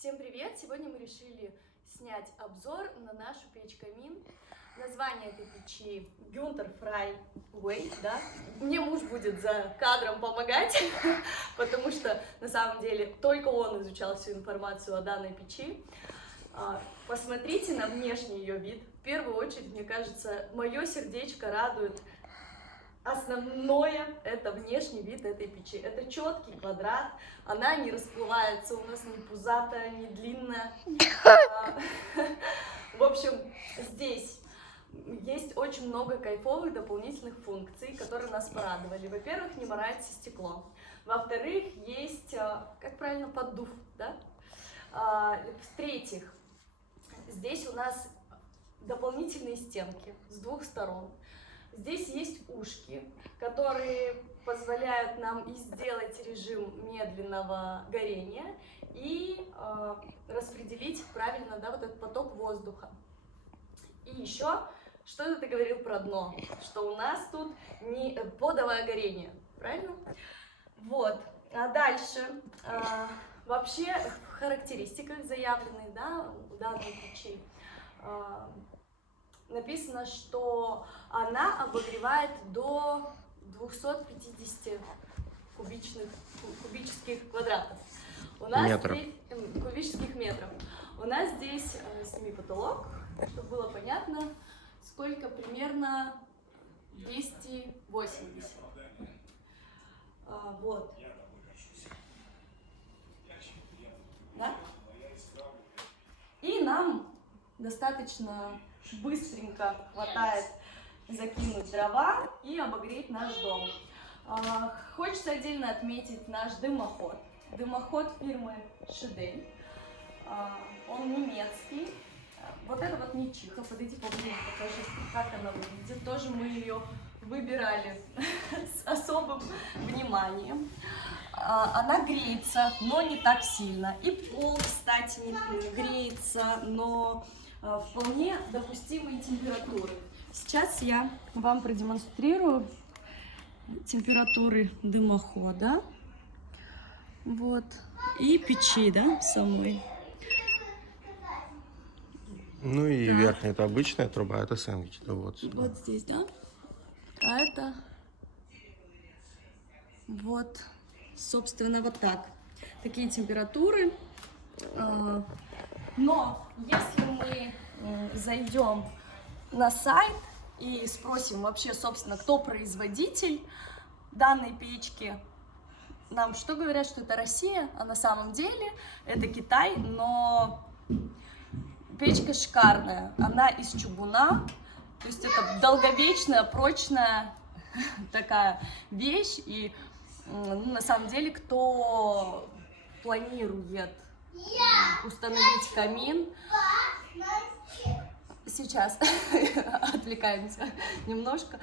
Всем привет! Сегодня мы решили снять обзор на нашу печь-камин. Название этой печи Günther Frey Way, да? Мне муж будет за кадром помогать, потому что на самом деле только он изучал всю информацию о данной печи. Посмотрите на внешний ее вид. В первую очередь, мне кажется, мое сердечко радует. Основное – это внешний вид этой печи. Это четкий квадрат, она не расплывается, у нас не пузатая, не длинная. В общем, здесь есть очень много кайфовых дополнительных функций, которые нас порадовали. Во-первых, не морается стекло. Во-вторых, есть, как правильно, поддув, да? В-третьих, здесь у нас дополнительные стенки с двух сторон. Здесь есть ушки, которые позволяют нам и сделать режим медленного горения и распределить правильно, да, вот этот поток воздуха. И еще, что ты говорил про дно, что у нас тут не подовое горение, правильно? Вот, а дальше, вообще в характеристиках заявленных, да, у данной печи, написано, что она обогревает до 250 кубических квадратов. У нас метров. Здесь, кубических метров. У нас здесь сними потолок, чтобы было понятно, сколько примерно 280. Вот. Да? И нам достаточно быстренько хватает закинуть дрова и обогреть наш дом. Хочется отдельно отметить наш дымоход. Дымоход фирмы Шедель. Он немецкий. Вот это вот нечиха. Подойди поближе, покажи, как она выглядит. Тоже мы ее выбирали с особым вниманием. Она греется, но не так сильно. И пол, кстати, не греется, но вполне допустимые температуры. Сейчас я вам продемонстрирую температуры дымохода. Вот. И печи, да, самой. Ну и так. Верхняя это обычная труба, это сэндвич. Да, вот сюда. Вот здесь, да? А это вот, собственно, вот так. Такие температуры. Но если мы зайдем на сайт и спросим вообще, собственно, кто производитель данной печки, нам что говорят, что это Россия, а на самом деле это Китай, но печка шикарная, она из чугуна, то есть это долговечная, прочная такая вещь, и на самом деле, кто планирует установить камин, сейчас отвлекаемся немножко.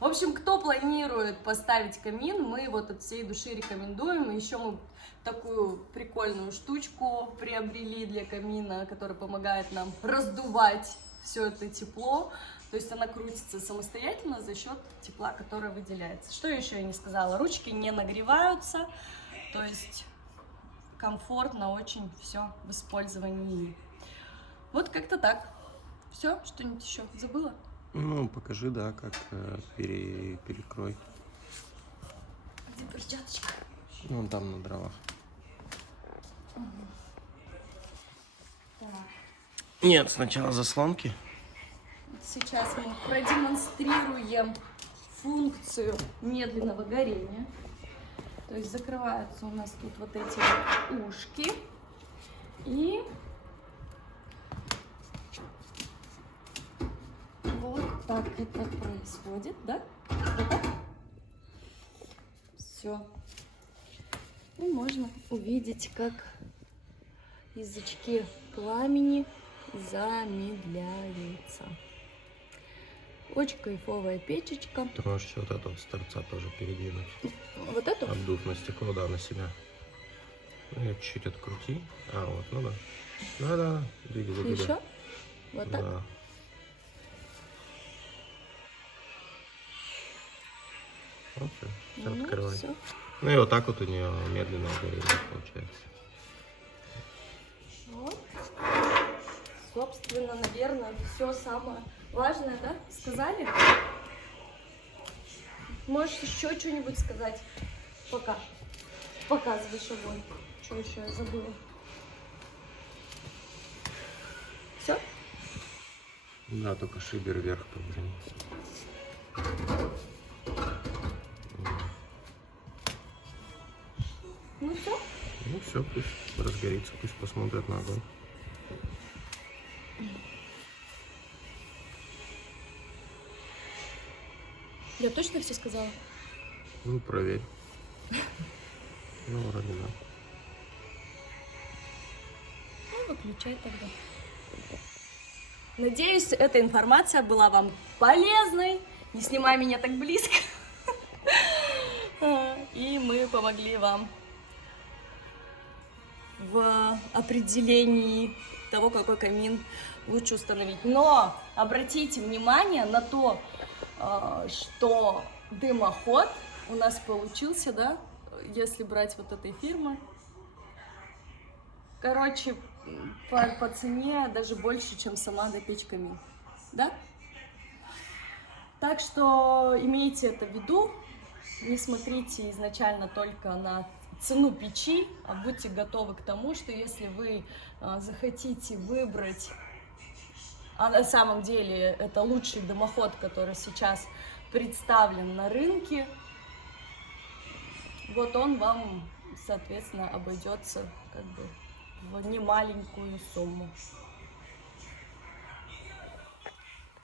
В общем, кто планирует поставить камин, мы вот от всей души рекомендуем. Еще мы такую прикольную штучку приобрели для камина, которая помогает нам раздувать все это тепло. То есть она крутится самостоятельно за счет тепла, которое выделяется. Что еще я не сказала? Ручки не нагреваются, то есть комфортно очень все в использовании. Вот как-то так. Все? Что-нибудь еще забыла? Ну, покажи, да, как перекрой. Где перчаточка? Вон там на дровах. Угу. Так. Нет, сначала заслонки. Сейчас мы продемонстрируем функцию медленного горения. То есть закрываются у нас тут вот эти вот ушки. И вот так это происходит, да? Вот так. Все. И можно увидеть, как язычки пламени замедляются. Очень кайфовая печечка. Ты можешь еще вот это вот с торца тоже передвинуть. Вот эту? Обдув на стекло, да, на себя. Ну, и чуть-чуть открути. А, вот, ну да. Да-да, двигай. Еще? Вот так? Да. Вот все, Ну, открывай. все. Ну и вот так вот у нее медленно горение получается. собственно, наверное, все самое важное, да? Сказали? Можешь еще что-нибудь сказать? Пока. Показывай шаблон. Что еще я забыла? Все? Да, только шибер вверх поверни. Ну все. Ну все, пусть разгорится, пусть посмотрят на огонь. Я точно все сказала? Ну, проверь. Ну, вроде да. Ну, выключай тогда. Надеюсь, эта информация была вам полезной. Не снимай меня так близко. И мы помогли вам в определении того, какой камин лучше установить. Но обратите внимание на то, что дымоход у нас получился, да, если брать вот этой фирмы. Короче, по цене даже больше, чем сама допечь камин, да? Так что имейте это в виду, не смотрите изначально только на цену печи, а будьте готовы к тому, что если вы захотите выбрать, а на самом деле это лучший дымоход, который сейчас представлен на рынке, вот он вам, соответственно, обойдется как бы в немаленькую сумму.